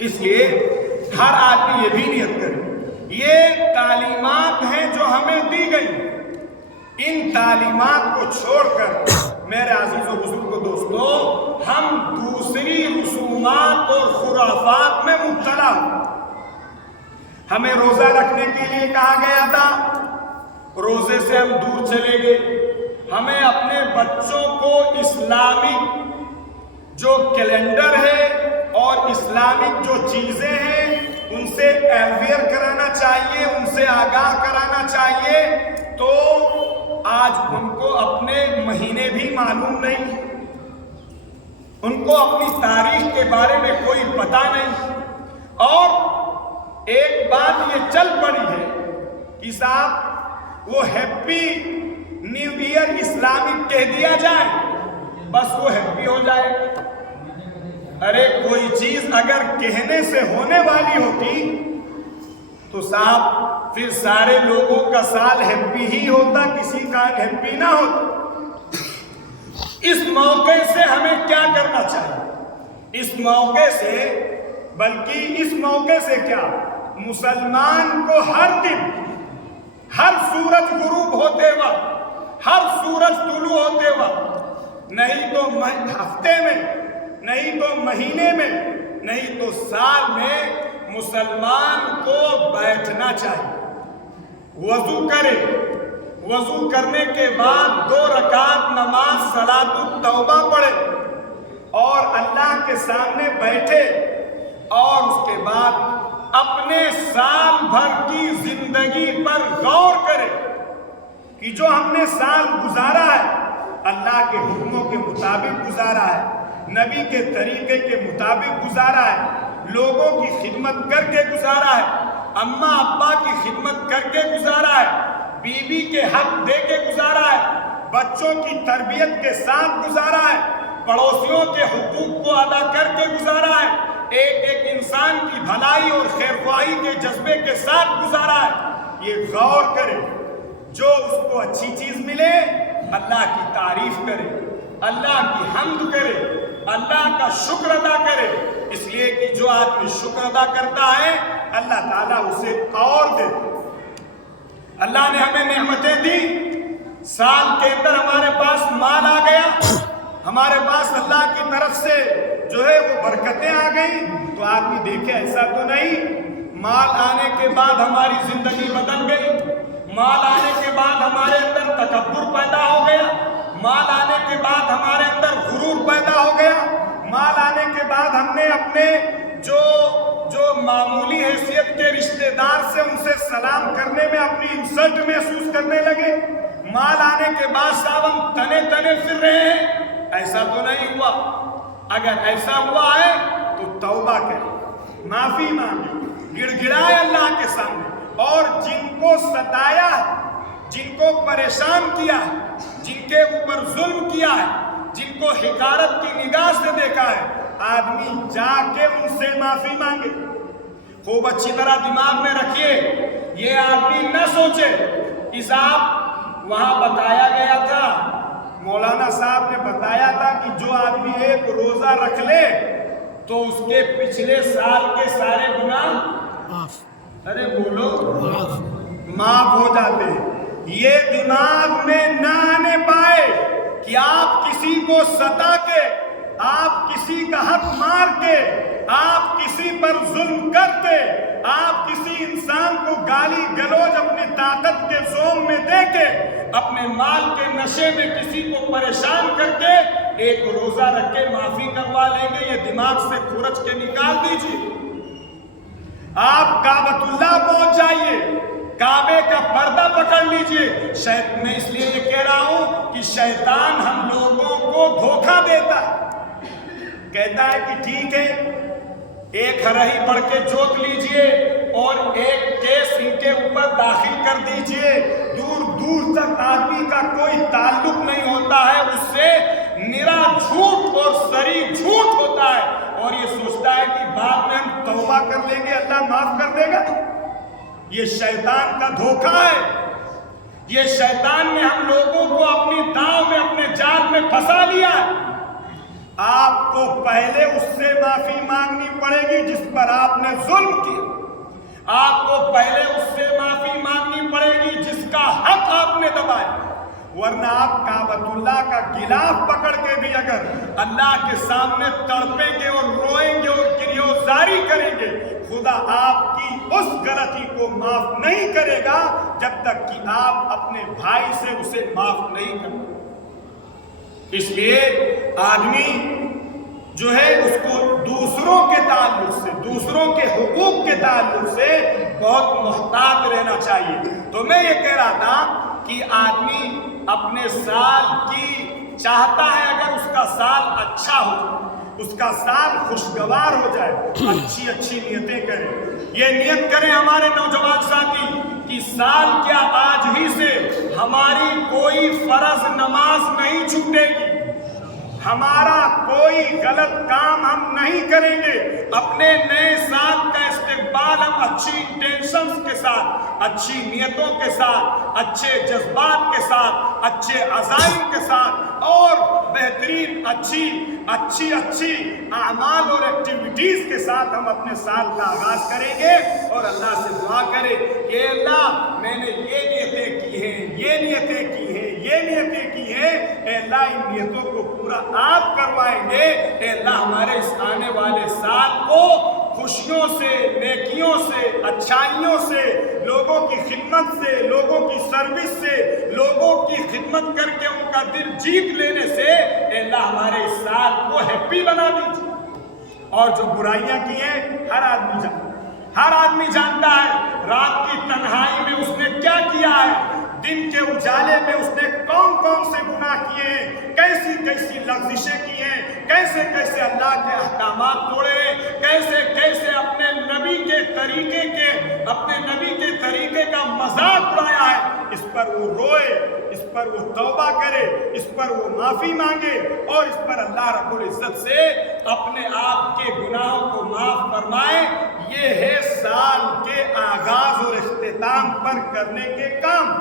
اس لیے ہر آدمی یہ بھی نیت کرے، یہ تعلیمات ہیں جو ہمیں دی گئی، ان تعلیمات کو چھوڑ کر میرے عزیز و بزرگ دوستو ہم دوسری رسومات اور خرافات میں مبتلا ہوں۔ ہمیں روزہ رکھنے کے لیے کہا گیا تھا، روزے سے ہم دور چلے گئے۔ ہمیں اپنے بچوں کو اسلامک جو کیلنڈر ہے اور اسلامک جو چیزیں ہیں ان سے اویئر کرانا چاہیے، ان سے آگاہ کرانا چاہیے۔ تو آج ان کو اپنے مہینے بھی معلوم نہیں، ان کو اپنی تاریخ کے بارے میں کوئی پتہ نہیں، اور ایک بات یہ چل پڑی ہے کہ صاحب وہ ہیپی نیو ایئر اسلامک کہہ دیا جائے بس وہ ہیپی ہو جائے۔ ارے کوئی چیز اگر کہنے سے ہونے والی ہوتی تو صاحب پھر سارے لوگوں کا سال ہیپی ہی ہوتا، کسی کا ہیپی نہ ہوتا۔ اس موقع سے ہمیں کیا کرنا چاہیے؟ اس موقع سے، بلکہ اس موقع سے کیا، مسلمان کو ہر دن، ہر سورج غروب ہوتے وقت، ہر سورج طلوع ہوتے وقت، نہیں تو ہفتے میں، نہیں تو مہینے میں، نہیں تو سال میں مسلمان کو بیٹھنا چاہیے، وضو کرے، وضو کرنے کے بعد 2 رکعت نماز صلاۃ التوبہ پڑھے اور اللہ کے سامنے بیٹھے، اور اس کے بعد اپنے سال بھر کی زندگی پر غور کرے کہ جو ہم نے سال گزارا ہے اللہ کے حکموں کے مطابق گزارا ہے، نبی کے طریقے کے مطابق گزارا ہے، لوگوں کی خدمت کر کے گزارا ہے، اماں ابا کی خدمت کر کے گزارا ہے، بیوی کے حق دے کے گزارا ہے، بچوں کی تربیت کے ساتھ گزارا ہے، پڑوسیوں کے حقوق کو ادا کر کے گزارا ہے، ایک ایک انسان کی بھلائی اور خیرخواہی کے جذبے کے ساتھ گزارا ہے۔ یہ غور کرے، جو اس کو اچھی چیز ملے اللہ کی تعریف کرے، اللہ کی حمد کرے، اللہ کا شکر ادا کرے، اس لیے کہ جو آدمی شکر ادا کرتا ہے اللہ تعالیٰ اسے اور دے۔ اللہ نے ہمیں نعمتیں دی، سال کے اندر ہمارے پاس مال آ گیا، ہمارے پاس اللہ کی طرف سے جو ہے وہ برکتیں آ گئی، تو آدمی دیکھے ایسا تو نہیں مال آنے کے بعد ہماری زندگی بدل گئی، مال آنے کے بعد ہمارے اندر تکبر پیدا ہو گیا، مال آنے کے بعد ہمارے اندر غرور پیدا ہو گیا، مال آنے کے بعد ہم نے اپنے جو معمولی حیثیت کے رشتہ دار سے ان سے سلام کرنے میں اپنی انسلٹ محسوس کرنے لگے، مال آنے کے بعد صاحب ہم تنے تنے پھر رہے ہیں۔ ایسا تو نہیں ہوا، اگر ایسا ہوا ہے تو توبہ کریں، معافی مانگیں، گڑ گڑائے اللہ کے سامنے، اور جن کو ستایا ہے، جن کو پریشان کیا ہے، جن کے اوپر ظلم کیا ہے، جن کو حقارت کی نگاہ سے دیکھا ہے، آدمی جا کے ان سے معافی مانگے۔ خوب اچھی طرح دماغ میں رکھیے، یہ آدمی نہ سوچے کہ صاحب وہاں بتایا گیا تھا، مولانا صاحب نے بتایا تھا کہ جو آدمی ایک روزہ رکھ لے تو اس کے پچھلے سال کے سارے گناہ ارے بولو معاف ہو جاتے ہیں۔ یہ دماغ میں نہ آنے پائے کہ آپ کسی کو ستا کے، آپ کسی کا حق مار کے، آپ کسی پر ظلم کر کے، آپ کسی انسان کو گالی گلوچ اپنی طاقت کے زوم میں دے کے، اپنے مال کے نشے میں کسی کو پریشان کر کے ایک روزہ رکھ کے معافی کروا لیں گے، یہ دماغ سے کھرچ کے نکال دیجیے۔ آپ کعبۃ اللہ پہنچ جائیے، کعبے کا پردہ پکڑ لیجئے۔ میں اس لیے یہ کہہ رہا ہوں کہ شیطان ہم لوگوں کو دھوکہ دیتا ہے، کہتا ہے کہ ٹھیک ہے ایک ہرہی پڑھ کے جوت لیجئے اور ایک کیس ان کے اوپر داخل کر دیجئے، دور دور تک آدمی کا کوئی تعلق نہیں ہوتا ہے اس سے، نرا جھوٹ اور سری جھوٹ ہوتا ہے، اور یہ سوچتا ہے کہ بعد میں ہم توبہ کر لیں گے اللہ معاف کر دے گا۔ یہ شیطان کا دھوکہ ہے، یہ شیطان نے ہم لوگوں کو اپنی داؤ میں، اپنے جال میں پھنسا لیا ہے۔ آپ کو پہلے اس سے معافی مانگنی پڑے گی جس پر آپ نے ظلم کیا، آپ کو پہلے اس سے معافی مانگنی پڑے گی جس کا حق آپ نے دبایا، ورنہ آپ کعبۃ اللہ کا غلاف پکڑ کے بھی اگر اللہ کے سامنے تڑپیں گے اور روئیں گے اور گریوزاری کریں گے، خدا آپ کی اس غلطی کو معاف نہیں کرے گا جب تک کہ آپ اپنے بھائی سے اسے معاف نہیں کریں۔ اس لیے آدمی جو ہے اس کو دوسروں کے تعلق سے، دوسروں کے حقوق کے تعلق سے بہت محتاط رہنا چاہیے۔ تو میں یہ کہہ رہا تھا کہ آدمی اپنے سال کی چاہتا ہے اگر اس کا سال اچھا ہو، اس کا سال خوشگوار ہو جائے، اچھی اچھی نیتیں کریں۔ یہ نیت کریں ہمارے نوجوان ساتھی کہ سال کیا آج ہی سے ہماری کوئی فرض نماز نہیں چھوٹے گی، ہمارا کوئی غلط کام ہم نہیں کریں گے، اپنے نئے سال کا استقبال ہم اچھی انٹینشنز کے ساتھ، اچھی نیتوں کے ساتھ، اچھے جذبات کے ساتھ، اچھے عزائم کے ساتھ اور بہترین اچھی اعمال اور ایکٹیویٹیز کے ساتھ ہم اپنے سال کا آغاز کریں گے اور اللہ سے دعا کریں کہ اللہ میں نے یہ نیتیں کی ہیں، یہ نیتیں کی ہیں، یہ نیتیں کی ہیں، اے اللہ ان نیتوں کو پورا آپ کروائیں گے، اے اللہ ہمارے اس آنے والے سال کو خوشیوں سے، نیکیوں سے، اچھائیوں سے، لوگوں کی خدمت سے، لوگوں کی سروس سے، لوگوں کی خدمت کر کے ان کا دل جیت لینے سے اے اللہ ہمارے اس سال کو ہیپی بنا دیجیے۔ اور جو برائیاں کی ہیں ہر آدمی جانتا ہے رات کی تنہائی میں اس نے کیا کیا ہے، دن کے اجالے میں اس نے کون کون سے گناہ کیے ہیں، کیسی کیسی لغزشیں کی ہیں، کیسے کیسے اللہ کے احکامات توڑے ہیں، کیسے کیسے اپنے نبی کے طریقے کا مذاق اڑایا ہے۔ اس پر وہ روئے، اس پر وہ توبہ کرے، اس پر وہ معافی مانگے اور اس پر اللہ رب العزت سے اپنے آپ کے گناہوں کو معاف فرمائے۔ یہ ہے سال کے آغاز اور اختتام پر کرنے کے کام۔